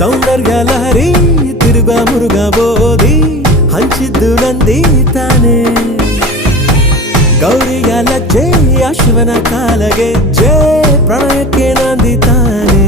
ಸೌಂದರ್ಯ ಲಹರಿ ತಿರುಗ ಮುರುಗ ಬೋದಿ ಹಂಚಿದ್ದು ನಂದಿ ತಾನೆ ಗೌರಿಯ ಲಜ್ಜೆ ಶಿವನ ಕಾಲಗೆ ಜೇ ಪ್ರಣಯಕ್ಕೆ ನಂದಿ ತಾನೆ